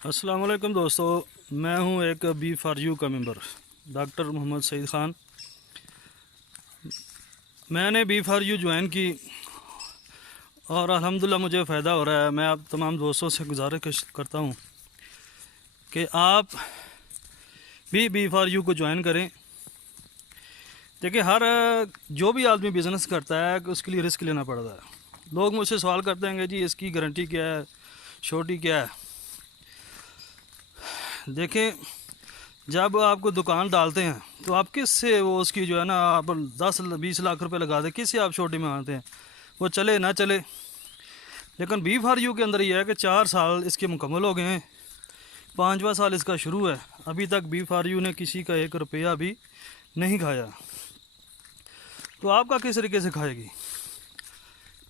अस्सलाम वालेकुम दोस्तों, मैं हूं एक बी फॉर यू का मेंबर डॉक्टर मोहम्मद सईद ख़ान। मैंने बी फॉर यू ज्वाइन की और अल्हम्दुलिल्लाह मुझे फ़ायदा हो रहा है। मैं आप तमाम दोस्तों से गुजारिश करता हूं कि आप भी बी फॉर यू को ज्वाइन करें। देखिए, हर जो भी आदमी बिज़नेस करता है कि उसके लिए रिस्क लेना पड़ता है। लोग मुझसे सवाल करते हैं कि जी इसकी गारंटी क्या है, श्योरिटी क्या है। देखें, जब आपको दुकान डालते हैं तो आप किससे वो उसकी जो है ना आप 10-20 लाख रुपए लगा दें, किससे आप छोटी मांगते हैं, वो चले ना चले। लेकिन बी फॉर यू के अंदर ये है कि 4 साल इसके मुकम्मल हो गए हैं, 5वां साल इसका शुरू है। अभी तक बी फॉर यू ने किसी का 1 रुपया भी नहीं खाया, तो आपका किस तरीके से खाएगी।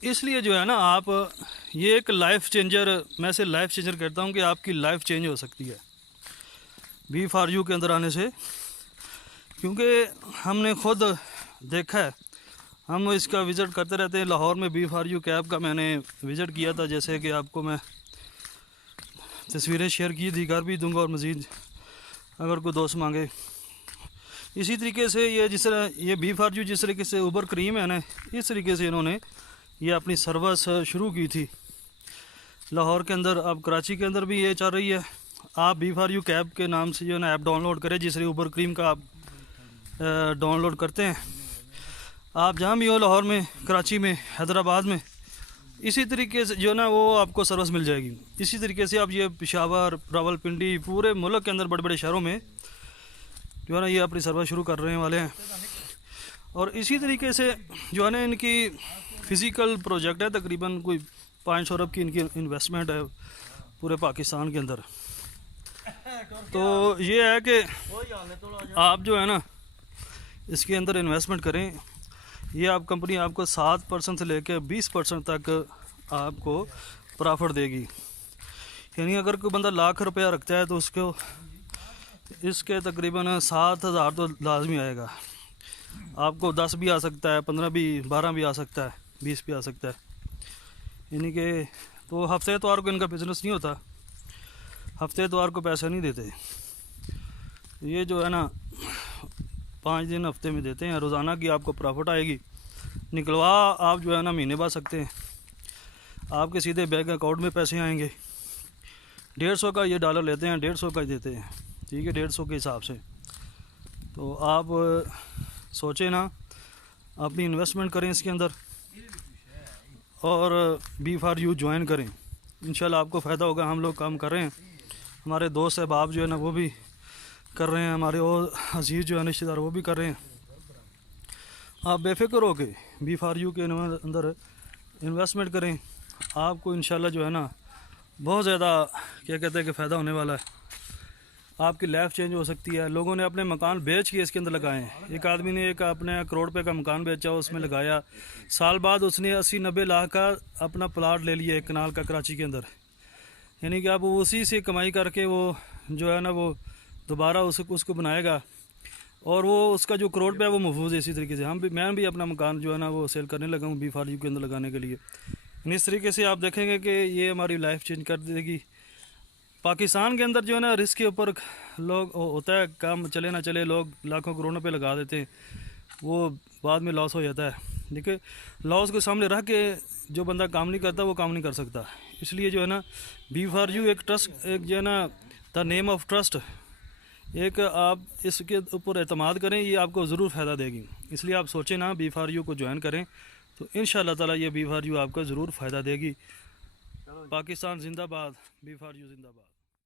इसलिए जो है ना आप ये एक लाइफ चेंजर, मैं से लाइफ चेंजर कहता हूँ कि आपकी लाइफ चेंज हो सकती है बी फॉर यू के अंदर आने से। क्योंकि हमने खुद देखा है, हम इसका विज़िट करते रहते हैं। लाहौर में बी फॉर यू कैब का मैंने विज़िट किया था, जैसे कि आपको मैं तस्वीरें शेयर की थी, कर भी दूंगा और मज़ीद अगर कोई दोस्त मांगे। इसी तरीके से ये जिस तरह ये बी फॉर यू जिस तरीके से उबर क्रीम है ना, इस तरीके से इन्होंने ये अपनी सर्विस शुरू की थी लाहौर के अंदर। अब कराची के अंदर भी ये चल रही है। आप बी फॉर यू कैब के नाम से जो है ना ऐप डाउनलोड करें, जिस उबर क्रीम का आप डाउनलोड करते हैं। आप जहाँ भी हो, लाहौर में, कराची में, हैदराबाद में, इसी तरीके से जो है ना वो आपको सर्विस मिल जाएगी। इसी तरीके से आप ये पेशावर, रावलपिंडी, पूरे मुल्क के अंदर बड़े बड़े शहरों में जो है ना ये अपनी सर्विस शुरू कर रहे वाले हैं। और इसी तरीके से जो है ना इनकी फ़िज़िकल प्रोजेक्ट है, तकरीबन कोई 500 अरब की इनकी इन्वेस्टमेंट है पूरे पाकिस्तान के अंदर। तो ये है कि आप जो है ना इसके अंदर इन्वेस्टमेंट करें। ये आप कंपनी आपको 7% से लेकर 20% तक आपको प्रॉफिट देगी। यानी अगर कोई बंदा लाख रुपया रखता है तो उसको इसके तकरीबन 7,000 तो लाजमी आएगा। आपको 10 भी आ सकता है, 15 भी, 12 भी आ सकता है, 20 भी आ सकता है। यानी कि तो हफ्ते इतवार को इनका बिज़नेस नहीं होता, हफ्ते इतवार को पैसे नहीं देते। ये जो है ना 5 दिन हफ्ते में देते हैं, रोज़ाना की आपको प्रॉफिट आएगी। निकलवा आप जो है ना महीने बाद सकते हैं, आपके सीधे बैंक अकाउंट में पैसे आएंगे। 150 का ये डॉलर लेते हैं, 150 का ही देते हैं, ठीक है, 150 के हिसाब से। तो आप सोचें ना, अपनी इन्वेस्टमेंट करें इसके अंदर और बी फॉर यू ज्वाइन करें। इंशाल्लाह आपको फ़ायदा होगा। हम लोग काम कर रहे हैं, हमारे दोस्त अहबाब जो है ना वो भी कर रहे हैं, हमारे और अजीज़ जो है रिश्तेदार वो भी कर रहे हैं। आप बेफिक्र हो के बी फॉर यू के अंदर इन्वेस्टमेंट करें। आपको इंशाल्लाह जो है ना बहुत ज़्यादा क्या कहते हैं कि फ़ायदा होने वाला है। आपकी लाइफ चेंज हो सकती है। लोगों ने अपने मकान बेच के इसके अंदर लगाए हैं। एक आदमी ने एक अपने 1 करोड़ रुपये का मकान बेचा, उसमें लगाया, साल बाद उसने 80-90 लाख का अपना प्लाट ले लिया 1 कनाल का कराची के अंदर। यानी कि आप उसी से कमाई करके वो जो है ना वो दोबारा उसको बनाएगा और वो उसका जो 1 करोड़ रुपया वो महफूज है। इसी तरीके से मैं भी अपना मकान जो है ना वो सेल करने लगा हूँ बी फॉर यू के अंदर लगाने के लिए। इस तरीके से आप देखेंगे कि ये हमारी लाइफ चेंज कर देगी। पाकिस्तान के अंदर जो है ना रिस्क के ऊपर लोग होता है, काम चले ना चले, लोग लाखों करोड़ों पे लगा देते हैं, वो बाद में लॉस हो जाता है। देखिए, लॉस को सामने रख के जो बंदा काम नहीं करता वो काम नहीं कर सकता। इसलिए जो है ना बी फॉर यू एक ट्रस्ट, एक जो है ना द नेम ऑफ ट्रस्ट, एक आप इसके ऊपर एतमाद करें, ये आपको ज़रूर फ़ायदा देगी। इसलिए आप सोचें ना, बी फॉर यू को ज्वाइन करें तो इंशाअल्लाह ताला ये बी फॉर यू आपको ज़रूर फ़ायदा देगी। पाकिस्तान जिंदाबाद, बी फॉर यू जिंदाबाद।